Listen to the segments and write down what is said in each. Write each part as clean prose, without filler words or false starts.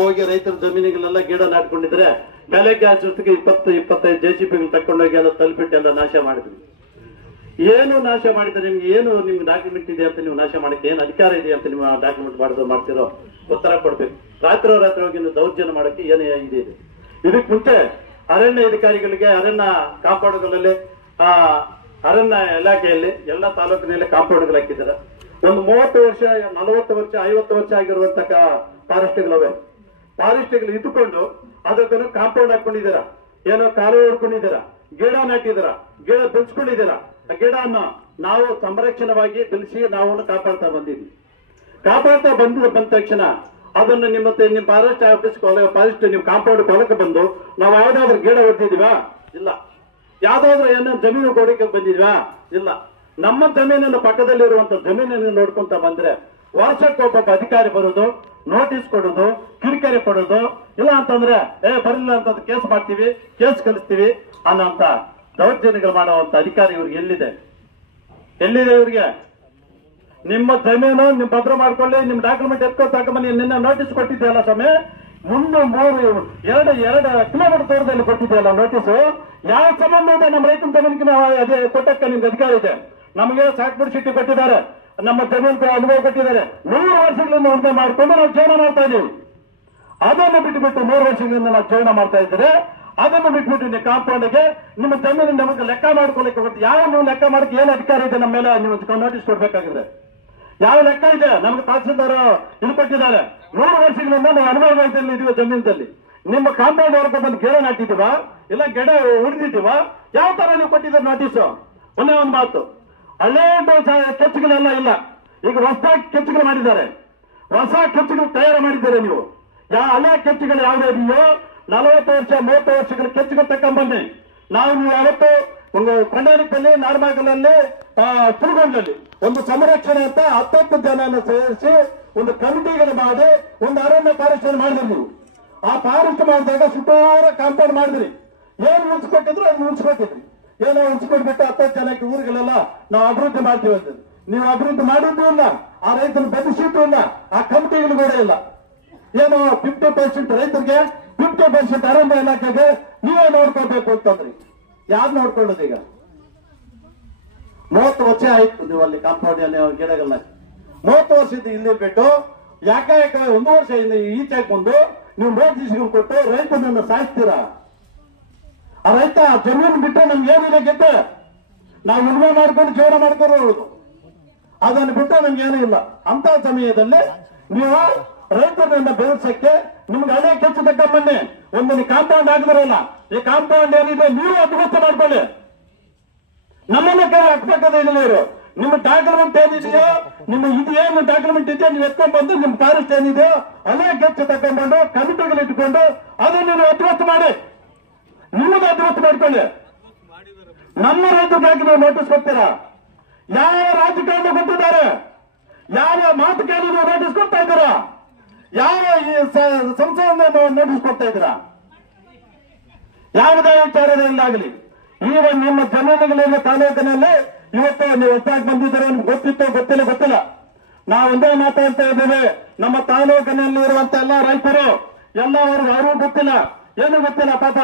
ಹೋಗಿ ರೈತರ ಜಮೀನುಗಳೆಲ್ಲ ಗಿಡ ನಾಟ್ಕೊಂಡಿದ್ರೆ ಬೆಳಗ್ಗೆ ಅಷ್ಟೊತ್ತಿಗೆ 20-25 JCBಗಳು ತಕೊಂಡೋಗಿ ಎಲ್ಲ ತಲುಪಿಟ್ಟು ಎಲ್ಲ ನಾಶ ಮಾಡಿದ್ವಿ. ಏನು ನಾಶ ಮಾಡಿದ್ರೆ ನಿಮ್ಗೆ ಏನು ನಿಮ್ಗೆ ಡಾಕ್ಯುಮೆಂಟ್ ಇದೆ ಅಂತ ನೀವು ನಾಶ ಮಾಡಕ್ಕೆ ಏನು ಅಧಿಕಾರ ಇದೆ ಅಂತ ನೀವು ಡಾಕ್ಯುಮೆಂಟ್ ಮಾಡ್ತಿರೋ ಉತ್ತರ ಕೊಡ್ಬೇಕು. ರಾತ್ರಿ ಹೋಗಿ ನೀವು ದೌರ್ಜನ್ಯ ಮಾಡಕ್ಕೆ ಏನು ಇದೆ. ಇದಕ್ಕೆ ಮುಂಚೆ ಅರಣ್ಯ ಅಧಿಕಾರಿಗಳಿಗೆ ಅರಣ್ಯ ಕಾಂಪೌಂಡ್ಗಳಲ್ಲಿ ಅರಣ್ಯ ಇಲಾಖೆಯಲ್ಲಿ ಎಲ್ಲ ತಾಲೂಕಿನಲ್ಲಿ ಕಾಂಪೌಂಡ್ಗಳು ಹಾಕಿದ್ದಾರೆ. ಒಂದು 30 ವರ್ಷ 40 ವರ್ಷ 50 ವರ್ಷ ಆಗಿರುವಂತ ಫಾರೆಸ್ಟ್ಗಳವೆ. ಫಾರೆಸ್ಟ್ಗಳು ಇದ್ದುಕೊಂಡು ಅದಕ್ಕೂ ಕಾಂಪೌಂಡ್ ಹಾಕೊಂಡಿದ್ದೀರಾ, ಏನೋ ಕಾಲುವೆ ಹೊಡ್ಕೊಂಡಿದ್ದೀರಾ, ಗಿಡ ನಾಟಿದ್ದೀರಾ, ಗಿಡ ಬೆಳೆಸ್ಕೊಂಡಿದ್ದೀರಾ. ಆ ಗಿಡವನ್ನು ನಾವು ಸಂರಕ್ಷಣವಾಗಿ ಬೆಳೆಸಿ ನಾವು ಕಾಪಾಡ್ತಾ ಬಂದಿದ್ವಿ. ಕಾಪಾಡ್ತಾ ಬಂದ ತಕ್ಷಣ ಅದನ್ನು ನಿಮ್ಮ ಫಾರೆಸ್ಟ್ ಆಫೀಸ್ ಫಾರೆಸ್ಟ್ ನೀವು ಕಾಂಪೌಂಡ್ ಕೊಲಕ್ಕೆ ಬಂದು ನಾವು ಯಾವ್ದಾದ್ರು ಗಿಡ ಹೊಡೆದಿದೀವಾ? ಇಲ್ಲ. ಯಾವ್ದಾದ್ರು ಏನೋ ಜಮೀನು ಕೊಡಕ್ಕೆ ಬಂದಿದ್ವಾ? ಇಲ್ಲ. ನಮ್ಮ ಜಮೀನನ್ನು ಪಕ್ಕದಲ್ಲಿರುವಂತ ಜಮೀನನ್ನು ನೋಡ್ಕೊಂತ ಬಂದ್ರೆ ವರ್ಷಕ್ಕೊಬ್ಬ ಅಧಿಕಾರಿ ಬರೋದು, ನೋಟಿಸ್ ಕೊಡೋದು, ಕಿರಿಕಿರಿ ಕೊಡೋದು, ಇಲ್ಲ ಅಂತಂದ್ರೆ ಬರಲಿಲ್ಲ ಅಂತ ಕೇಸ್ ಮಾಡ್ತೀವಿ, ಕೇಸ್ ಕಳಿಸ್ತೀವಿ ಅನ್ನೋಂತ ದೌರ್ಜನ್ಯಗಳು ಮಾಡುವಂತ ಅಧಿಕಾರಿ ಇವ್ರಿಗೆ ಎಲ್ಲಿದೆ? ಇವ್ರಿಗೆ? ನಿಮ್ಮ ಜಮೀನು ನಿಮ್ ಭದ್ರ ಮಾಡ್ಕೊಳ್ಳಿ, ನಿಮ್ ಡಾಕ್ಯುಮೆಂಟ್ ತಗೊಂಬನ್ನಿ. ನಿನ್ನ ನೋಟಿಸ್ ಕೊಟ್ಟಿದ್ದೆಲ್ಲ ಸ್ವಾಮಿ, 2 ಕಿಲೋಮೀಟರ್ ದೂರದಲ್ಲಿ ಕೊಟ್ಟಿದ್ದೆಲ್ಲ ನೋಟಿಸ್. ಯಾವ ಸಂಬಂಧ ಇದೆ ನಮ್ಮ ರೈತನ ಜಮೀನಿಗೆ? ನಾವು ಅದೇ ಕೊಟ್ಟಕ್ಕೆ ನಿಮ್ಗೆ ಅಧಿಕಾರ ಇದೆ. ನಮಗೆ ಸಾಕ್ಬಿಡ್ ಸಿಟಿ ಕೊಟ್ಟಿದ್ದಾರೆ, ನಮ್ಮ ಜಮೀನು ಅನುಭವ ಕೊಟ್ಟಿದ್ದಾರೆ. 100 ವರ್ಷಗಳಿಂದ ಒಂದೇ ಮಾಡಿಕೊಂಡು ನಾವು ಜೀವನ ಮಾಡ್ತಾ ಇದೀವಿ. ಅದನ್ನು ಬಿಟ್ಟುಬಿಟ್ಟು 100 ವರ್ಷಗಳಿಂದ ನಾವು ಜೀವನ ಮಾಡ್ತಾ ಇದ್ರೆ ಅದನ್ನು ಬಿಟ್ಬಿಟ್ಟು ನೀವು ಕಾಂಪೌಂಡ್ಗೆ ನಿಮ್ಮ ಜಮೀನು ನಮಗೆ ಲೆಕ್ಕ ಮಾಡ್ಕೊಳ್ಳಿಕ್ಕೆ ಹೋಗುತ್ತೆ. ಯಾವ ನೀವು ಲೆಕ್ಕ ಮಾಡಕ್ಕೆ ಏನು ಅಧಿಕಾರ ಇದೆ ನಮ್ಮ ಮೇಲೆ? ನೀವು ನೋಟಿಸ್ ಕೊಡ್ಬೇಕಾಗಿದೆ. ಯಾವ ಲೆಕ್ಕ ಇದೆ? ನಮ್ಗೆ ತಹಸೀಲ್ದಾರ್ ಇದು ಕೊಟ್ಟಿದ್ದಾರೆ. 100 ವರ್ಷಗಳಿಂದ ನಾವು ಅನುಭವದಲ್ಲಿ ಇದೀವಿ ಜಮೀನಲ್ಲಿ. ನಿಮ್ಮ ಕಾಂಪೌಂಡ್ ಹೊರಗೆ ಬಂದು ಗಿಡ ನಾಟಿದೀವಾ? ಇಲ್ಲ ಗಿಡ ಉಳಿದಿದ್ದೀವಾ? ಯಾವ ತರ ನೀವು ಕೊಟ್ಟಿದ್ದಾರೆ ನೋಟಿಸ್? ಒಂದೇ ಒಂದು ಮಾತು, ಹಳೆ ಕೆಚ್ಚುಗಳೆಲ್ಲ ಇಲ್ಲ, ಈಗ ಹೊಸ ಕೆಚ್ಚುಗಳು ಮಾಡಿದ್ದಾರೆ. ಹೊಸ ಕೆಚ್ಚುಗಳು ತಯಾರು ಮಾಡಿದ್ದಾರೆ. ನೀವು ಹಳೆ ಕೆಚ್ಚುಗಳು ಯಾವ್ದು ಇದೆಯೋ 40 ವರ್ಷ 30 ವರ್ಷಗಳ ಕೆಚ್ಚುಗಳು ತಕೊಂಡ್ಬನ್ನಿ. ನೀವು ಯಾವತ್ತು ಒಂದು ಕೊಂಡಾರಿಕಲ್ಲಿ ನಾರ್ಮಾಗಲಲ್ಲಿ ತುರುಗೊಂಡಲ್ಲಿ ಒಂದು ಸಂರಕ್ಷಣೆ ಅಂತ 10 ಜನನ ಸೇರಿಸಿ ಒಂದು ಕಮಿಟಿಗಳು ಮಾಡಿ ಒಂದು ಅರಣ್ಯ ಫಾರೆಸ್ಟ್ ಮಾಡಿದ್ರಿ. ನೀವು ಆ ಫಾರೆಸ್ಟ್ ಮಾಡಿದಾಗ ಸುಮಾರ ಕಾಂಪೌಂಡ್ ಮಾಡಿದ್ರಿ. ಏನ್ ಉಳಿಸ್ಕೊಟ್ಟಿದ್ರು ಅದನ್ನ ಉಳಿಸ್ಕೊಟ್ಟಿದ್ರಿ. ಏನೋ ಉಳಿಸ್ಕೊಟ್ಬಿಟ್ಟು 10 ಜನಕ್ಕೆ ಊರುಗಳೆಲ್ಲ ನಾವು ಅಭಿವೃದ್ಧಿ ಮಾಡ್ತೀವಿ ಅಂತ ನೀವು ಅಭಿವೃದ್ಧಿ ಮಾಡಿದ್ದು ಇಲ್ಲ, ಆ ರೈತನ ಬೆದರಿಸಿದ್ದು ಇಲ್ಲ, ಆ ಕಮಿಟಿಗಳು ಕೂಡ ಇಲ್ಲ. ಏನು 50% ರೈತರಿಗೆ 50% ಅರಣ್ಯ ಇಲಾಖೆಗೆ ನೀವೇ ನೋಡ್ಕೋಬೇಕು ಅಂತಂದ್ರಿ. ಯಾರು ನೋಡ್ಕೊಳ್ಳೋದು? ಈಗ 30 ವರ್ಷ ಆಯ್ತು ನೀವು ಅಲ್ಲಿ ಕಾಂಪೌಂಡ್ ಗಿಡಗಳನ್ನ 30 ವರ್ಷದ ಇಲ್ಲಿರ್ಬಿಟ್ಟು ಯಾಕಾಯಕ 1 ವರ್ಷ ಈಚೆಗೆ ಬಂದು ನೀವು ನೋಟಿಸ್ಗಳು ಕೊಟ್ಟು ರೈತನನ್ನು ಸಾಯಿಸ್ತೀರಾ? ಆ ರೈತ ಜಮೀನು ಬಿಟ್ಟು ನಮ್ಗೆ ಏನಿದೆ ಗೆದ್ದ ನಾವು ಉಳುಮೆ ಮಾಡ್ಕೊಂಡು ಜೀವನ ಮಾಡ್ಕೊಳ್ಳೋದು, ಅದನ್ನು ಬಿಟ್ಟು ನಮ್ಗೆ ಏನೂ ಇಲ್ಲ. ಅಂತ ಸಮಯದಲ್ಲಿ ನೀವು ರೈತರನ್ನ ಬೆಳೆಸಕ್ಕೆ ನಿಮ್ಗೆ ಹಳೆ ಕೆಚ್ಚು ತಗೊಂಬನ್ನಿ. ಒಂದು ಕಾಂಪೌಂಡ್ ಹಾಕಿದ್ರಲ್ಲ, ಈ ಕಾಂಪೌಂಡ್ ಏನಿದೆ ನೀವು ಅಭ್ಯಾಸ ಮಾಡ್ಕೊಳ್ಳಿ. ನಮ್ಮನ್ನ ಕೈ ಹಾಕ್ಬೇಕಾದ್ರೆ ನಿಮ್ಮ ಡಾಕ್ಯುಮೆಂಟ್ ಏನಿದೆಯೋ, ನಿಮ್ಮ ಇದು ಏನು ಡಾಕ್ಯುಮೆಂಟ್ ಇದೆಯೋ ನೀವು ಎತ್ಕೊಂಡ್ ಬಂದು ನಿಮ್ಮ ಫಾರೆಸ್ಟ್ ಏನಿದೆಯೋ ಹಳೆ ಕೆಚ್ಚು ತಗೊಂಡ್ಬಂದು ಕಮಿಟಿಗಳು ಇಟ್ಕೊಂಡು ಅದನ್ನು ನೀವು ಅಭ್ಯಾಸ ಮಾಡಿ, ನಿಮ್ಮದು ಅಭ್ಯಾಸ ಮಾಡ್ಕೊಳ್ಳಿ. ನಮ್ಮ ರೈತರಿಗಾಗಿ ನೀವು ನೋಟಿಸ್ ಕೊಡ್ತೀರಾ? ಯಾವ ರಾಜಕಾರಣ ಕೊಟ್ಟಿದ್ದಾರೆ? ಯಾವ ಮಾತು ಕೇಳಿ ನೀವು ನೋಟಿಸ್ ಕೊಡ್ತಾ ಇದ್ದೀರಾ? ಯಾವ ಸಂಸ್ಥೆಯಿಂದ ನೋಟಿಸ್ ಕೊಡ್ತಾ ಇದ್ದೀರಾ? ಯಾವುದೇ ವಿಚಾರದಲ್ಲಾಗಲಿ ಈಗ ನಿಮ್ಮ ಜಮೀನುಗಳಿಂದ ತಾಲೂಕಿನಲ್ಲಿ ಇವತ್ತು ನೀವು ಹೊಸದಾಗಿ ಬಂದಿದ್ದಾರೆ, ನಿಮ್ಗೆ ಗೊತ್ತಿಲ್ಲ. ನಾವು ಒಂದೇ ಮಾತಾಡ್ತಾ ಇದ್ದೇವೆ. ನಮ್ಮ ತಾಲೂಕಿನಲ್ಲಿ ಇರುವಂತ ಎಲ್ಲ ರೈತರು ಎಲ್ಲವರೆಗೂ ಯಾರೂ ಗೊತ್ತಿಲ್ಲ, ಏನೂ ಗೊತ್ತಿಲ್ಲ. ಪಾಪ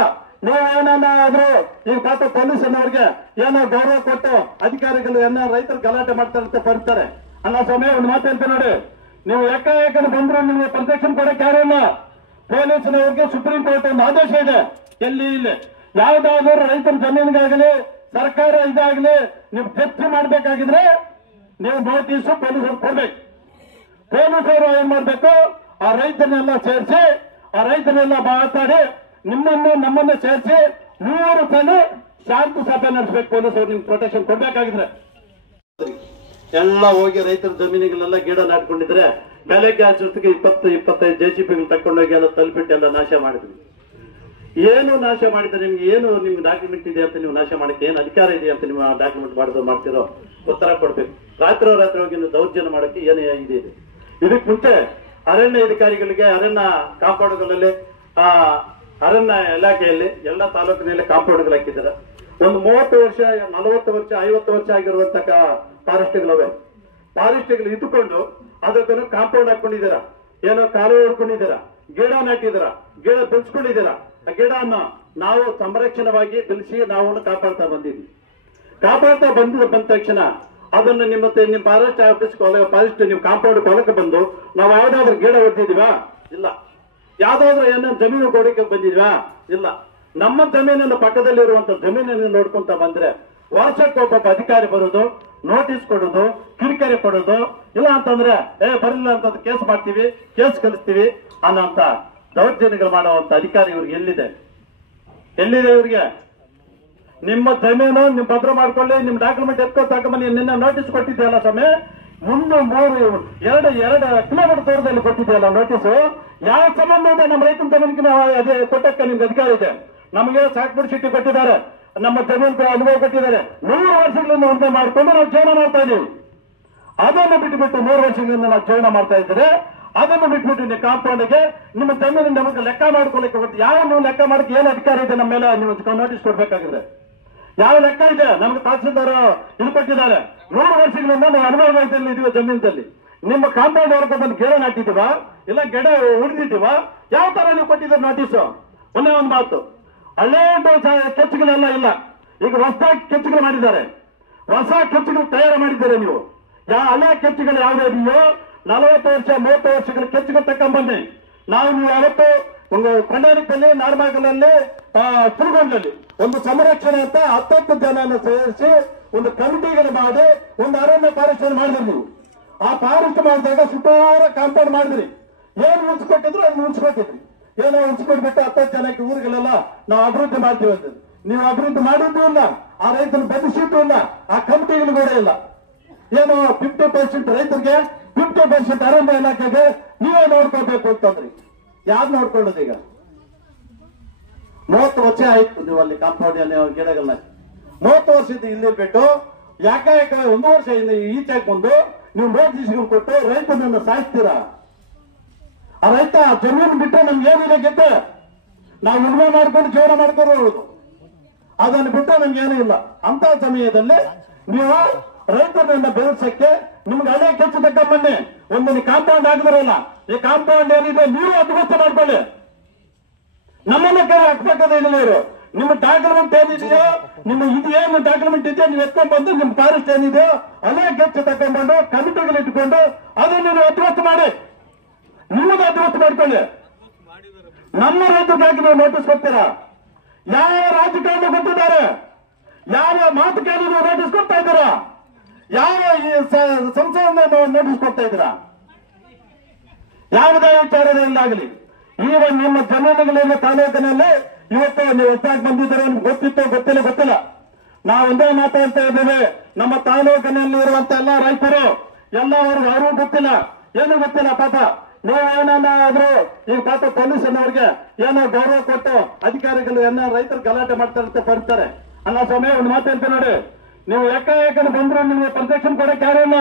ನೀವು ಏನಾದ್ರು ಈಗ ಪಾಪ ಪೊಲೀಸನವ್ರಿಗೆ ಏನೋ ಗೌರವ ಕೊಟ್ಟು ಅಧಿಕಾರಿಗಳು ಏನೋ ರೈತರು ಗಲಾಟೆ ಮಾಡ್ತಾರಂತ ಬರ್ತಾರೆ. ಅಲ್ಲ ಸಮಯ ಒಂದು ಮಾತು ಹೇಳ್ತಾ ನೋಡಿ, ನೀವು ಏಕಾಏಕನ ಬಂದ್ರು ನಿಮಗೆ ಪ್ರೊಟೆಕ್ಷನ್ ಕೊಡಕ್ಕೆ ಯಾರು ಇಲ್ಲ. ಪೊಲೀಸನವ್ರಿಗೆ ಸುಪ್ರೀಂ ಕೋರ್ಟ್ ಒಂದು ಆದೇಶ ಇದೆ. ಎಲ್ಲಿ ಇಲ್ಲಿ ಯಾವ್ದಾದ್ರು ರೈತರ ಜಮೀನಿಗಾಗಲಿ ಸರ್ಕಾರ ಇದಾಗಲಿ ನೀವು ಚರ್ಚೆ ಮಾಡ್ಬೇಕಾಗಿದ್ರೆ ನೀವು ನೋಟಿಸ್ ಪೊಲೀಸರು ಕೊಡ್ಬೇಕು. ಪೊಲೀಸರು ಏನ್ ಮಾಡ್ಬೇಕು? ಆ ರೈತರನ್ನೆಲ್ಲ ಸೇರಿಸಿ ಆ ರೈತರೆಲ್ಲ ಮಾತಾಡಿ ನಮ್ಮನ್ನು ಸೇರಿಸಿ 3 ಸಲ ಶಾಂತಿ ಸಭೆ ನಡೆಸಬೇಕು. ಪೊಲೀಸರು ನಿಮ್ಗೆ ಪ್ರೊಟೆಕ್ಷನ್ ಕೊಡ್ಬೇಕಾಗಿದ್ರೆ ಎಲ್ಲ ಹೋಗಿ ರೈತರ ಜಮೀನುಗಳೆಲ್ಲ ಗಿಡ ನಾಟ್ಕೊಂಡಿದ್ರೆ ಬೆಳಗ್ಗೆ ಅಷ್ಟೊತ್ತಿಗೆ 20-25 JCBಗಳು ತಕೊಂಡೋಗಿ ಎಲ್ಲ ತಲುಪಿಟ್ಟು ಎಲ್ಲ ನಾಶ ಮಾಡಿದ್ವಿ. ಏನು ನಾಶ ಮಾಡಿದ್ರೆ ನಿಮ್ಗೆ ಏನು ನಿಮ್ಗೆ ಡಾಕ್ಯುಮೆಂಟ್ ಇದೆ ಅಂತ ನೀವು ನಾಶ ಮಾಡಕ್ಕೆ ಏನು ಅಧಿಕಾರ ಇದೆ ಅಂತ ನೀವು ಡಾಕ್ಯುಮೆಂಟ್ ಮಾಡ್ತಿರೋ ಉತ್ತರ ಕೊಡ್ಬೇಕು. ರಾತ್ರಿ ಹೋಗಿ ನೀವು ದೌರ್ಜನ್ಯ ಮಾಡಕ್ಕೆ ಏನು ಇದೆ. ಇದಕ್ಕೆ ಮುಂಚೆ ಅರಣ್ಯ ಅಧಿಕಾರಿಗಳಿಗೆ ಅರಣ್ಯ ಕಾಂಪೌಂಡ್ಗಳಲ್ಲಿ ಅರಣ್ಯ ಇಲಾಖೆಯಲ್ಲಿ ಎಲ್ಲ ತಾಲೂಕಿನಲ್ಲಿ ಕಾಂಪೌಂಡ್ಗಳು ಹಾಕಿದ್ದಾರೆ. ಒಂದು 30 ವರ್ಷ 40 ವರ್ಷ 50 ವರ್ಷ ಆಗಿರುವಂತ ಫಾರೆಸ್ಟ್ಗಳವೆ. ಫಾರೆಸ್ಟ್ಗಳು ಇದ್ದುಕೊಂಡು ಅದಕ್ಕೂ ಕಾಂಪೌಂಡ್ ಹಾಕೊಂಡಿದ್ದೀರಾ, ಏನೋ ಕಾಲುವೆ ಹೊಡ್ಕೊಂಡಿದ್ದೀರಾ, ಗಿಡ ನಾಟಿದ್ದೀರಾ, ಗಿಡ ಬೆಳೆಸ್ಕೊಂಡಿದ್ದೀರಾ. ಆ ಗಿಡವನ್ನು ನಾವು ಸಂರಕ್ಷಣವಾಗಿ ಬೆಳೆಸಿ ನಾವು ಕಾಪಾಡ್ತಾ ಬಂದಿದ್ವಿ. ಕಾಪಾಡ್ತಾ ಬಂದ ತಕ್ಷಣ ಅದನ್ನು ನಿಮ್ಮ ಫಾರೆಸ್ಟ್ ಆಫೀಸ್ ಫಾರೆಸ್ಟ್ ನೀವು ಕಾಂಪೌಂಡ್ ಹೊಲಕ್ಕೆ ಬಂದು ನಾವು ಯಾವ್ದಾದ್ರು ಗಿಡ ಹೊಡೆದಿದೀವಾ? ಇಲ್ಲ. ಯಾವ್ದಾದ್ರು ಏನೋ ಜಮೀನು ಕೊಡಕ್ಕೆ ಬಂದಿದ್ವಾ? ಇಲ್ಲ. ನಮ್ಮ ಜಮೀನಿನ ಪಕ್ಕದಲ್ಲಿರುವಂತ ಜಮೀನನ್ನು ನೋಡ್ಕೊಂತ ಬಂದ್ರೆ ವರ್ಷಕ್ಕೊಬ್ಬ ಅಧಿಕಾರಿ ಬರೋದು, ನೋಟಿಸ್ ಕೊಡೋದು, ಕಿರಿಕಿರಿ ಕೊಡೋದು, ಇಲ್ಲ ಅಂತಂದ್ರೆ ಬರಲಿಲ್ಲ ಅಂತ ಕೇಸ್ ಮಾಡ್ತೀವಿ, ಕೇಸ್ ಕಲಿಸ್ತೀವಿ ಅನ್ನೋಂತ ದೌರ್ಜನ್ಯಗಳು ಮಾಡುವಂತ ಅಧಿಕಾರಿ ಇವ್ರಿಗೆ ಎಲ್ಲಿದೆ? ಇವ್ರಿಗೆ? ನಿಮ್ಮ ಜಮೀನು ನಿಮ್ ಭದ್ರ ಮಾಡ್ಕೊಳ್ಳಿ, ನಿಮ್ ಡಾಕ್ಯುಮೆಂಟ್ ತಗೊಂಬನ್ನಿ. ನಿನ್ನ ನೋಟಿಸ್ ಕೊಟ್ಟಿದ್ದೆಯಲ್ಲ ಸ್ವಾಮಿ, ಎರಡು ಕಿಲೋಮೀಟರ್ ದೂರದಲ್ಲಿ ಕೊಟ್ಟಿದ್ದೆಯಲ್ಲ ನೋಟಿಸು. ಯಾವ ಸಂಬಂಧ ಇದೆ ನಮ್ಮ ರೈತನ ಜಮೀನಿಗೆ? ಅದೇ ಕೊಟ್ಟಕ್ಕೆ ನಿಮ್ಗೆ ಅಧಿಕಾರ ಇದೆ. ನಮಗೆ ಸಾಕ್ಬಿಡ್ ಸಿಟಿ ಕೊಟ್ಟಿದ್ದಾರೆ, ನಮ್ಮ ಜಮೀನು ಅನುಭವ ಕೊಟ್ಟಿದ್ದಾರೆ. 100 ವರ್ಷಗಳಿಂದ ಉಂಟೆ ಮಾಡಿಕೊಂಡು ನಾವು ಜೀವನ ಮಾಡ್ತಾ ಇದೀವಿ. ಅದನ್ನು ಬಿಟ್ಟುಬಿಟ್ಟು 100 ವರ್ಷಗಳಿಂದ ನಾವು ಜೀವನ ಮಾಡ್ತಾ ಇದ್ರೆ ಅದನ್ನು ಬಿಟ್ಬಿಟ್ಟು ನೀವು ಕಾಂಪೌಂಡ್ಗೆ ನಿಮ್ಮ ಜಮೀನು ನಮಗೆ ಲೆಕ್ಕ ಮಾಡ್ಕೊಳ್ಳಿಕ್ಕೆ ಗೊತ್ತು. ಯಾವ ನೀವು ಲೆಕ್ಕ ಮಾಡಕ್ಕೆ ಏನು ಅಧಿಕಾರ ಇದೆ ನಮ್ಮ ಮೇಲೆ? ನೀವು ನೋಟಿಸ್ ಕೊಡ್ಬೇಕಾಗಿದೆ. ಯಾವ ಲೆಕ್ಕ ಇದೆ? ನಮ್ಗೆ ತಹಸೀಲ್ದಾರ್ ಇದು ಕೊಟ್ಟಿದ್ದಾರೆ. 100 ವರ್ಷಗಳಿಂದ ನಾವು ಅನುಭವದಲ್ಲಿ ಇದೀವಿ ಜಮೀನಲ್ಲಿ. ನಿಮ್ಮ ಕಾಂಪೌಂಡ್ ವರ್ಗ ಬಂದು ಗಿಡ ನಾಟಿದೀವ, ಇಲ್ಲ ಗಿಡ ಉಳಿದಿದ್ದೀವ? ಯಾವ ತರ ನೀವು ಕೊಟ್ಟಿದ್ದಾರೆ ನೋಟಿಸ್? ಒಂದೇ ಒಂದು ಮಾತು, ಹಳೆ ಕೆಚ್ಚುಗಳೆಲ್ಲ ಇಲ್ಲ, ಈಗ ಹೊಸದಾಗಿ ಕೆಚ್ಚುಗಳು ಮಾಡಿದ್ದಾರೆ. ಹೊಸ ಕೆಚ್ಚುಗಳು ತಯಾರು ಮಾಡಿದ್ದಾರೆ ನೀವು. ಹಳೆ ಕೆಚ್ಚುಗಳು ಯಾವುದೇ ಇದೆಯೋ 40 ವರ್ಷ 30 ವರ್ಷಗಳ ಕೆಚ್ಚುಗಳು ತಕೊಂಡ್ಬನ್ನಿ. ನೀವು ಯಾವತ್ತು ಒಂದು ಕೊಂಡಾನಿಕಲ್ಲಿ, ನಾರ್ಮಗಲಲ್ಲಿ, ತುರುಗೊಂಡಲ್ಲಿ ಒಂದು ಸಂರಕ್ಷಣೆ ಅಂತ 10 ಜನನ ಸೇರಿಸಿ ಒಂದು ಕಮಿಟಿಗಳು ಮಾಡಿ ಒಂದು ಅರಣ್ಯ ಫಾರೆಸ್ಟ್ ಮಾಡಿದ್ರಿ ನೀವು. ಆ ಫಾರೆಸ್ಟ್ ಮಾಡಿದಾಗ ಸುಮಾರ ಕಾಂಪೌಂಡ್ ಮಾಡಿದ್ರಿ. ಏನು ಉಳಿಸ್ಕೊಟ್ಟಿದ್ರು ಅದನ್ನ ಉಳಿಸ್ಕೊಟ್ಟಿದ್ರಿ. ಏನೋ ಉಳಿಸ್ಕೊಟ್ಬಿಟ್ಟು 10 ಜನಕ್ಕೆ ಊರಿಗಳೆಲ್ಲ ನಾವು ಅಭಿವೃದ್ಧಿ ಮಾಡ್ತೀವಿ ಅಂತ ನೀವು ಅಭಿವೃದ್ಧಿ ಮಾಡಿದ್ದು ಇಲ್ಲ, ಆ ರೈತನ ಬೆನಿಫಿಟ್ ಇಲ್ಲ, ಆ ಕಮಿಟಿಗಳು ಕೂಡ ಇಲ್ಲ. ಏನು 50% ರೈತರಿಗೆ, 50% ಅರಣ್ಯ ಇಲಾಖೆಗೆ ನೀವೇ ನೋಡ್ಕೋಬೇಕು ಅಂತಂದ್ರಿ. ಯಾರು ನೋಡ್ಕೊಳ್ಳೋದು? ಈಗ 30 ವರ್ಷ ಆಯ್ತು ನೀವು ಅಲ್ಲಿ ಕಾಂಪೌಂಡ್ ಗಿಡಗಳನ್ನ 30 ವರ್ಷದ ಇಲ್ಲಿ ಬಿಟ್ಟು ಯಾಕೆ 1 ವರ್ಷ ಈಚೆಗೆ ಬಂದು ನೀವು ನೋಟಿಸ್ಗಳು ಕೊಟ್ಟು ರೈತನನ್ನ ಸಾಯಿಸ್ತೀರಾ? ಆ ರೈತ ಜಮೀನು ಬಿಟ್ಟು ನಮ್ಗೆ ಏನಿದೆ ಗೆದ್ದೆ ನಾವು ಉಳುಮೆ ಮಾಡ್ಕೊಂಡು ಜೀವನ ಮಾಡ್ಕೊಳ್ಳೋದು, ಅದನ್ನು ಬಿಟ್ಟು ನಮ್ಗೆ ಏನೂ ಇಲ್ಲ. ಅಂತ ಸಮಯದಲ್ಲಿ ನೀವು ರೈತರನ್ನ ಬೆಳೆಸಕ್ಕೆ ನಿಮ್ಗೆ ಹಳೆ ಕೆಚ್ಚು ತಕೊಂಬನ್ನಿ. ಒಂದು ಕಾಂಪೌಂಡ್ ಹಾಕಿದ್ರಲ್ಲ, ಈ ಕಾಂಪೌಂಡ್ ಏನಿದೆ ನೀವು ಅಭಿವೃದ್ಧಿ ಮಾಡ್ಕೊಳ್ಳಿ. ನಮ್ಮನ್ನ ಕೈ ಹಾಕ್ಬೇಕಾದ್ರೆ ಇವರು ನಿಮ್ಮ ಡಾಕ್ಯುಮೆಂಟ್ ಏನಿದೆಯೋ, ನಿಮ್ಮ ಇದೇನು ಡಾಕ್ಯುಮೆಂಟ್ ಇದೆಯೋ ನೀವು ಎತ್ಕೊಂಡ್ ಬಂದು ನಿಮ್ಮ ಫಾರೆಸ್ಟ್ ಏನಿದೆಯೋ ಹಳೆ ಕೆಚ್ಚು ತಕೊಂಡ್ಬಂದು ಕಮಿಟಿಗಳು ಇಟ್ಕೊಂಡು ಅದನ್ನು ನೀವು ಅಭಿವೃದ್ಧಿ ಮಾಡಿ, ನಿಮ್ಮದು ಅಭಿವೃದ್ಧಿ ಮಾಡ್ಕೊಳ್ಳಿ. ನಮ್ಮ ರೈತರಿಗಾಗಿ ನೀವು ನೋಟಿಸ್ ಕೊಡ್ತೀರಾ? ಯಾವ ರಾಜಕಾರಣ ಕೊಟ್ಟಿದ್ದಾರೆ? ಯಾವ ಮಾತು ಕೇಳಿ ನೀವು ನೋಟಿಸ್ ಕೊಡ್ತಾ ಇದ್ದೀರಾ? ಯಾವ ಸಂಸದನ್ನ ನೋಟಿಸ್ ಕೊಡ್ತಾ ಇದ್ದೀರಾ? ಯಾವುದೇ ವಿಚಾರದಲ್ಲಾಗಲಿ ಈಗ ನಿಮ್ಮ ಜಮೀನುಗಳಿಂದ ತಾಲೂಕಿನಲ್ಲಿ ಇವತ್ತು ನೀವು ಹೊಸದಾಗಿ ಬಂದಿದ್ದಾರೆ, ಗೊತ್ತಿಲ್ಲ ನಾವು ಒಂದೇ ಮಾತಾಡ್ತಾ ಇದ್ದೇವೆ. ನಮ್ಮ ತಾಲೂಕಿನಲ್ಲಿ ಇರುವಂತ ಎಲ್ಲ ರೈತರು ಎಲ್ಲವರೆಗೂ ಯಾರೂ ಗೊತ್ತಿಲ್ಲ, ಏನು ಗೊತ್ತಿಲ್ಲ. ಪಾಪ ನೀವೇನಾದ್ರೂ ಈಗ ಪಾಪ ಪೊಲೀಸನವ್ರಿಗೆ ಏನೋ ಗೌರವ ಕೊಟ್ಟು ಅಧಿಕಾರಿಗಳು ಏನೋ ರೈತರು ಗಲಾಟೆ ಮಾಡ್ತಾರಂತ ಬರ್ತಾರೆ ಅನ್ನೋ ಸಮಯ ಒಂದು ಮಾತಾಡ್ತೇವೆ ನೋಡಿ. ನೀವು ಏಕಾಏಕನ ಬಂದ್ರು ನಿಮಗೆ ಪ್ರೊಟೆಕ್ಷನ್ ಕೊಡಕ್ಕೆ ಯಾರಿಲ್ಲ.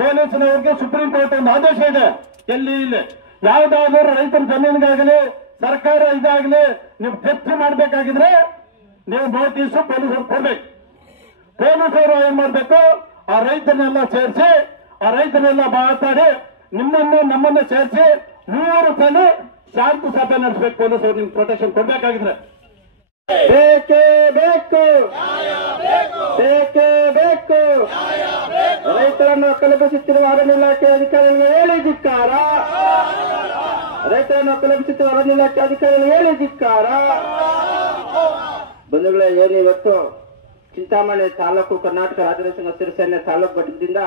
ಪೊಲೀಸನವ್ರಿಗೆ ಸುಪ್ರೀಂ ಕೋರ್ಟ್ ಒಂದು ಆದೇಶ ಇದೆ. ಎಲ್ಲಿ ಇಲ್ಲಿ ಯಾವ್ದಾದ್ರು ರೈತರ ಜಮೀನಿಗಾಗಲಿ ಸರ್ಕಾರ ಇದಾಗಲಿ ನೀವು ಚರ್ಚೆ ಮಾಡ್ಬೇಕಾಗಿದ್ರೆ ನೀವು ನೋಟಿಸ್ ಪೊಲೀಸರು ಕೊಡ್ಬೇಕು. ಪೊಲೀಸರು ಏನ್ ಮಾಡ್ಬೇಕು? ಆ ರೈತರನ್ನೆಲ್ಲ ಸೇರಿಸಿ, ಆ ರೈತರೆಲ್ಲ ಮಾತಾಡಿ ನಮ್ಮನ್ನ ಸೇರಿಸಿ 3 ಸಲ ಶಾಂತಿ ಸಭೆ ನಡೆಸಬೇಕು. ಪೊಲೀಸರು ನಿಮ್ಗೆ ಪ್ರೊಟೆಕ್ಷನ್ ಕೊಡ್ಬೇಕಾಗಿದ್ರೆ ಬೇಕೇ ಬೇಕು, ಬೇಕೇ ಬೇಕು. ರೈತರನ್ನು ಒಕ್ಕಲೆಬ್ಬಿಸುತ್ತಿರುವ ಅರಣ್ಯ ಇಲಾಖೆ ಅಧಿಕಾರಿಗಳಿಗೆ ಹೇಳಿ ಧಿಕ್ಕಾರ. ರೈತರನ್ನು ಒಕ್ಕಲೆಬ್ಬಿಸುತ್ತಿರುವ ಅರಣ್ಯ ಇಲಾಖೆ ಅಧಿಕಾರಿಗಳಿಗೆ ಹೇಳಿ ಧಿಕ್ಕಾರ. ಬಂಧುಗಳೇ, ಏನು ಇವತ್ತು ಚಿಂತಾಮಣಿ ತಾಲೂಕು ಕರ್ನಾಟಕ ರಾಜ್ಯ ಸಂಘ ಸಿರಿಸೇನೆ ತಾಲೂಕು ಘಟಕದಿಂದ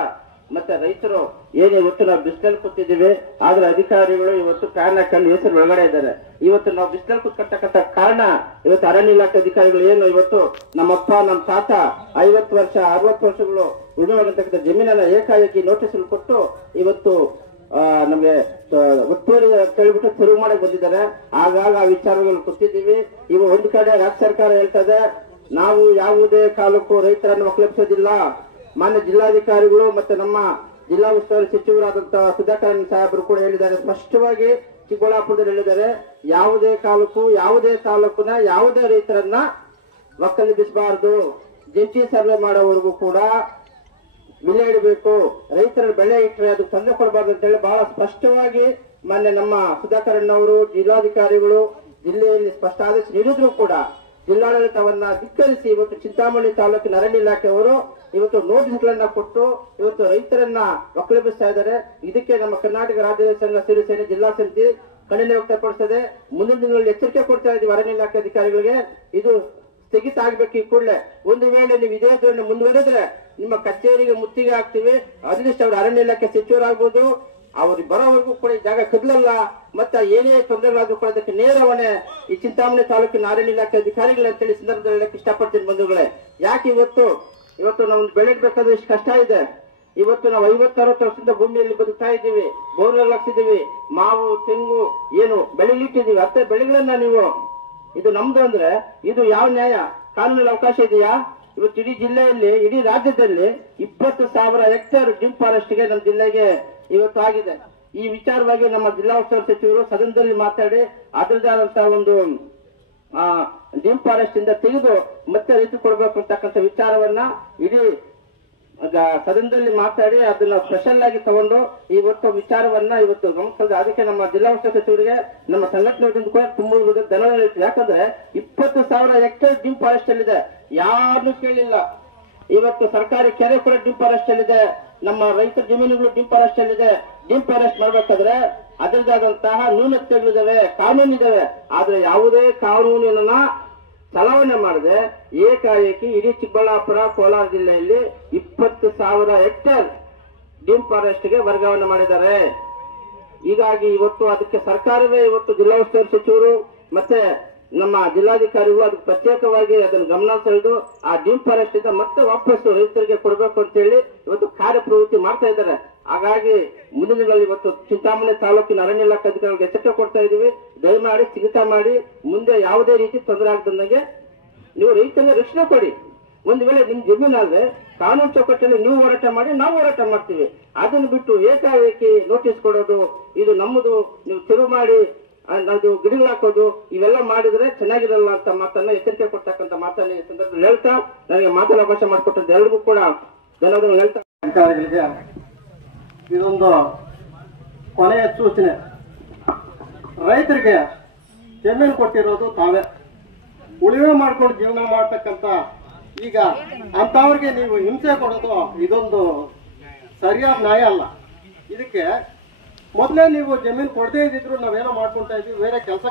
ಮತ್ತೆ ರೈತರು ಏನು ಇವತ್ತು ನಾವು ಬಿಸಿಲಲ್ಲಿ ಕೂತಿದ್ದೀವಿ, ಆದ್ರೆ ಅಧಿಕಾರಿಗಳು ಇವತ್ತು ಕಾರಣ ಕಂಡು ಹೆಸರು ಒಳಗಡೆ ಇದ್ದಾರೆ. ಇವತ್ತು ನಾವು ಬಿಸಿಲಲ್ಲಿ ಕೂತ್ಕೊಳ್ತಕ್ಕಂಥ ಕಾರಣ ಇವತ್ತು ಅರಣ್ಯ ಇಲಾಖೆ ಅಧಿಕಾರಿಗಳು ಏನು ಇವತ್ತು ನಮ್ಮಪ್ಪ ನಮ್ಮ ತಾತ 50 ವರ್ಷ 60 ವರ್ಷಗಳು ಉಳಿದತಕ್ಕಂಥ ಜಮೀನನ್ನ ಏಕಾಏಕಿ ನೋಟಿಸ್ ಕೊಟ್ಟು ಇವತ್ತು ನಮಗೆ ಒತ್ತುವರಿ ಕೇಳಿಬಿಟ್ಟು ತೆರವು ಮಾಡಕ್ ಬಂದಿದ್ದಾರೆ. ಆಗಾಗ ಆ ವಿಚಾರಗಳು ಗೊತ್ತಿದ್ದೀವಿ. ಇವ ಒಂದು ಕಡೆ ರಾಜ್ಯ ಸರ್ಕಾರ ಹೇಳ್ತದೆ ನಾವು ಯಾವುದೇ ಕಾಲಕ್ಕೂ ರೈತರನ್ನು ಒಕ್ಕಲೆಬ್ಸೋದಿಲ್ಲ. ಮಾನ್ಯ ಜಿಲ್ಲಾಧಿಕಾರಿಗಳು ಮತ್ತೆ ನಮ್ಮ ಜಿಲ್ಲಾ ಉಸ್ತುವಾರಿ ಸಚಿವರಾದಂತಹ ಸುಧಾಕರ್ ಸಾಹೇಬರು ಕೂಡ ಹೇಳಿದ್ದಾರೆ, ಸ್ಪಷ್ಟವಾಗಿ ಚಿಕ್ಕಬಳ್ಳಾಪುರದಲ್ಲಿ ಹೇಳಿದ್ದಾರೆ, ಯಾವುದೇ ಕಾಲಕ್ಕೂ ಯಾವುದೇ ತಾಲೂಕಿನ ಯಾವುದೇ ರೈತರನ್ನ ಒಕ್ಕಲೆಬ್ಬಿಸಬಾರದು. ಜಂಟಿ ಸರ್ವೆ ಮಾಡೋವರೆಗೂ ಕೂಡ ಬೆಲೆ ಇಡಬೇಕು. ರೈತರ ಬೆಳೆ ಇಟ್ಟರೆ ಅದು ತೊಂದರೆ ಕೊಡಬಾರ್ದು ಅಂತ ಹೇಳಿ ಬಹಳ ಸ್ಪಷ್ಟವಾಗಿ ಮಾನ್ಯ ನಮ್ಮ ಸುಧಾಕರ್ ಅಣ್ಣವರು ಜಿಲ್ಲಾಧಿಕಾರಿಗಳು ಜಿಲ್ಲೆಯಲ್ಲಿ ಸ್ಪಷ್ಟ ಆದೇಶ ನೀಡಿದ್ರು ಕೂಡ ಜಿಲ್ಲಾಡಳಿತವನ್ನ ಧಿಕ್ಕರಿಸಿ ಇವತ್ತು ಚಿಂತಾಮಣಿ ತಾಲೂಕಿನ ಅರಣ್ಯ ಇಲಾಖೆಯವರು ಇವತ್ತು ನೋಟಿಸ್ಗಳನ್ನ ಕೊಟ್ಟು ಇವತ್ತು ರೈತರನ್ನ ಒಕ್ಕಲೆಬ್ಬಿಸ್ತಾ ಇದ್ದಾರೆ. ಇದಕ್ಕೆ ನಮ್ಮ ಕರ್ನಾಟಕ ರಾಜ್ಯ ರೈತ ಸಂಘ ಸಿರಿಸೇನೆ ಜಿಲ್ಲಾ ಸಮಿತಿ ಕಳಕಳಿ ವ್ಯಕ್ತಪಡಿಸದೆ ಮುಂದಿನ ದಿನಗಳಲ್ಲಿ ಎಚ್ಚರಿಕೆ ಕೊಡ್ತಾ ಇದ್ದೀವಿ ಅರಣ್ಯ ಇಲಾಖೆ ಅಧಿಕಾರಿಗಳಿಗೆ. ಇದು ಸ್ಥಗಿತ ಆಗ್ಬೇಕು ಈ ಕೂಡಲೇ. ಒಂದು ವೇಳೆ ನೀವು ಇದೇ ಧೋರಣೆ ಮುಂದುವರೆದ್ರೆ ನಿಮ್ಮ ಕಚೇರಿಗೆ ಮುತ್ತಿಗೆ ಹಾಕ್ತಿವಿ. ಅದೃಷ್ಟ ಅವರು ಅರಣ್ಯ ಇಲಾಖೆ ಸಚಿವರಾಗ್ಬೋದು, ಅವ್ರಿಗೆ ಬರೋವರೆಗೂ ಕೂಡ ಈ ಜಾಗ ಕದಲಲ್ಲ. ಮತ್ತೆ ಏನೇ ತೊಂದರೆಗಳಾದ್ರೂ ಕೂಡ ಅದಕ್ಕೆ ನೇರ ಹೊಣೆ ಈ ಚಿಂತಾಮಣಿ ತಾಲೂಕಿನ ಅರಣ್ಯ ಇಲಾಖೆ ಅಧಿಕಾರಿಗಳು ಅಂತೇಳಿ ಸಂದರ್ಭದಲ್ಲಿ ಹೇಳಕ್ಕೆ ಇಷ್ಟಪಡ್ತೀನಿ ಬಂಧುಗಳೇ. ಯಾಕೆ ಇವತ್ತು ನಾವು ಬೆಳೆಯಬೇಕಾದ್ರೆ ಇಷ್ಟು ಕಷ್ಟ ಇದೆ. ಇವತ್ತು ನಾವು 50-60 ವರ್ಷದಿಂದ ಭೂಮಿಯಲ್ಲಿ ಬದುಕ್ತಾ ಇದ್ದೀವಿ, ಬೋರ್ವೆಲ್ ಹಾಕ್ಸಿದೀವಿ, ಮಾವು ತೆಂಗು ಏನು ಬೆಳೆಲಿಟ್ಟಿದೀವಿ. ಅಷ್ಟೇ ಬೆಳೆಗಳನ್ನ ನೀವು ಇದು ನಮ್ದು ಅಂದ್ರೆ ಇದು ಯಾವ ನ್ಯಾಯ? ಕಾನೂನಲ್ಲಿ ಅವಕಾಶ ಇದೆಯಾ? ಇವತ್ತು ಇಡೀ ಜಿಲ್ಲೆಯಲ್ಲಿ ಇಡೀ ರಾಜ್ಯದಲ್ಲಿ 20,000 ಹೆಕ್ಟೇರ್ ಡಿಮ್ ಫಾರೆಸ್ಟ್ಗೆ ನಮ್ಮ ಜಿಲ್ಲೆಗೆ ಇವತ್ತು ಆಗಿದೆ. ಈ ವಿಚಾರವಾಗಿ ನಮ್ಮ ಜಿಲ್ಲಾ ಉಸ್ತುವಾರಿ ಸಚಿವರು ಸದನದಲ್ಲಿ ಮಾತಾಡಿ ಅದರದೇ ಆದಂತಹ ಒಂದು ಡಿಮ್ ಫಾರೆಸ್ಟ್ ಇಂದ ತೆಗೆದು ಮತ್ತೆ ರೈತರು ಕೊಡಬೇಕು ಅಂತಕ್ಕಂಥ ವಿಚಾರವನ್ನ ಇಡೀ ಸದನದಲ್ಲಿ ಮಾತಾಡಿ ಅದನ್ನ ಸ್ಪೆಷಲ್ ಆಗಿ ತಗೊಂಡು ಇವತ್ತು ವಿಚಾರವನ್ನ ಇವತ್ತು ಗಮನಿಸಿದ್ರೆ ಅದಕ್ಕೆ ನಮ್ಮ ಜಿಲ್ಲಾ ಉಸ್ತುವಾರಿ ಸಚಿವರಿಗೆ ನಮ್ಮ ಸಂಘಟನೆಗಳಿಂದ ಕೂಡ ತುಂಬ ಧನ್ಯವಾದ. ಯಾಕಂದ್ರೆ 20,000 ಹೆಕ್ಟೇರ್ ಡಿಮ್ ಫಾರೆಸ್ಟ್ ಅಲ್ಲಿದೆ, ಯಾರನ್ನೂ ಕೇಳಿಲ್ಲ. ಇವತ್ತು ಸರ್ಕಾರಿ ಕೆರೆ ಕೂಡ ಡಿಮ್ ಫಾರೆಸ್ಟ್ ಅಲ್ಲಿದೆ, ನಮ್ಮ ರೈತರ ಜಮೀನುಗಳು ಡಿಮ್ ಫಾರೆಸ್ಟ್ ಅಲ್ಲಿದೆ. ಡಿಮ್ ಫಾರೆಸ್ಟ್ ಮಾಡ್ಬೇಕಾದ್ರೆ ಅದರದಾದಂತಹ ನ್ಯೂನತೆಗಳಿದಾವೆ, ಕಾನೂನಿದಾವೆ. ಆದ್ರೆ ಯಾವುದೇ ಕಾನೂನಿನ ಚಲಾವಣೆ ಮಾಡದೆ ಏಕಾಏಕಿ ಇಡೀ ಚಿಕ್ಕಬಳ್ಳಾಪುರ ಕೋಲಾರ ಜಿಲ್ಲೆಯಲ್ಲಿ 20,000 ಹೆಕ್ಟೇರ್ ಡಿಮ್ ಫಾರೆಸ್ಟ್ಗೆ ವರ್ಗಾವಣೆ ಮಾಡಿದ್ದಾರೆ. ಹೀಗಾಗಿ ಇವತ್ತು ಅದಕ್ಕೆ ಸರ್ಕಾರವೇ ಇವತ್ತು ಜಿಲ್ಲಾ ಉಸ್ತುವಾರಿ ಸಚಿವರು ಮತ್ತೆ ನಮ್ಮ ಜಿಲ್ಲಾಧಿಕಾರಿಗಳು ಅದಕ್ಕೆ ಪ್ರತ್ಯೇಕವಾಗಿ ಅದನ್ನು ಗಮನ ಸೆಳೆದು ಆ ಡಿಮ್ ಫಾರೆಸ್ಟ್ ಇಂದ ಮತ್ತೆ ವಾಪಸ್ಸು ರೈತರಿಗೆ ಕೊಡಬೇಕು ಅಂತ ಹೇಳಿ ಇವತ್ತು ಕಾರ್ಯಪ್ರವೃತ್ತಿ ಮಾಡ್ತಾ ಇದ್ದಾರೆ. ಹಾಗಾಗಿ ಮುಂದಿನ ದಿನಗಳಲ್ಲಿ ಇವತ್ತು ಚಿಂತಾಮಣಿ ತಾಲೂಕಿನ ಅರಣ್ಯ ಇಲಾಖೆ ಅಧಿಕಾರಿಗಳಿಗೆ ಎಚ್ಚರಿಕೆ ಕೊಡ್ತಾ ಇದೀವಿ. ದಯಮಾಡಿ ಸ್ಥಗಿತ ಮಾಡಿ ಮುಂದೆ ಯಾವುದೇ ರೀತಿ ತೊಂದರೆ ಆಗದಂಗೆ ನೀವು ರೈತರಿಗೆ ರಕ್ಷಣೆ ಕೊಡಿ. ಒಂದು ವೇಳೆ ನಿಮ್ ಜಮೀನಾದ್ರೆ ಕಾನೂನು ಚೌಕಟ್ಟಲ್ಲಿ ನೀವು ಹೋರಾಟ ಮಾಡಿ, ನಾವು ಹೋರಾಟ ಮಾಡ್ತೀವಿ. ಅದನ್ನು ಬಿಟ್ಟು ಏಕಾಏಕಿ ನೋಟಿಸ್ ಕೊಡೋದು ಇದು ನಮ್ಮದು, ನೀವು ಶುರು ಮಾಡಿ ಅದು ಗಿಡಗಳು ಹಾಕೋದು ಇವೆಲ್ಲ ಮಾಡಿದ್ರೆ ಚೆನ್ನಾಗಿರಲ್ಲ ಅಂತ ಮಾತನ್ನ ಎಚ್ಚರಿಕೆ ಕೊಡ್ತಕ್ಕಂಥ ಮಾತನ್ನ ಈ ಸಂದರ್ಭದಲ್ಲಿ ಹೇಳ್ತಾ ನನಗೆ ಮಾತನ್ನ ಅವಕಾಶ ಮಾಡಿಕೊಟ್ಟದ್ದು ಎಲ್ಲರಿಗೂ ಕೂಡ ಧನ್ಯವಾದಗಳು ಹೇಳ್ತಾ ಅಧಿಕಾರಿಗಳಿಗೆ ಇದೊಂದು ಕೊನೆಯ ಸೂಚನೆ. ರೈತರಿಗೆ ಜಮೀನು ಕೊಟ್ಟಿರೋದು ತಾವೇ ಉಳಿವೆ ಮಾಡ್ಕೊಂಡು ಜೀವನ ಮಾಡ್ತಕ್ಕಂಥ ಈಗ ಅಂತವ್ರಿಗೆ ನೀವು ಹಿಂಸೆ ಕೊಡೋದು ಇದೊಂದು ಸರಿಯಾದ ನ್ಯಾಯ ಅಲ್ಲ. ಇದಕ್ಕೆ ಮೊದಲೇ ನೀವು ಜಮೀನು ಕೊಡದೇ ಇದ್ದಿದ್ರು ನಾವೇನೋ ಮಾಡ್ಕೊಂತ ಇದ್ವಿ, ಬೇರೆ ಕೆಲಸ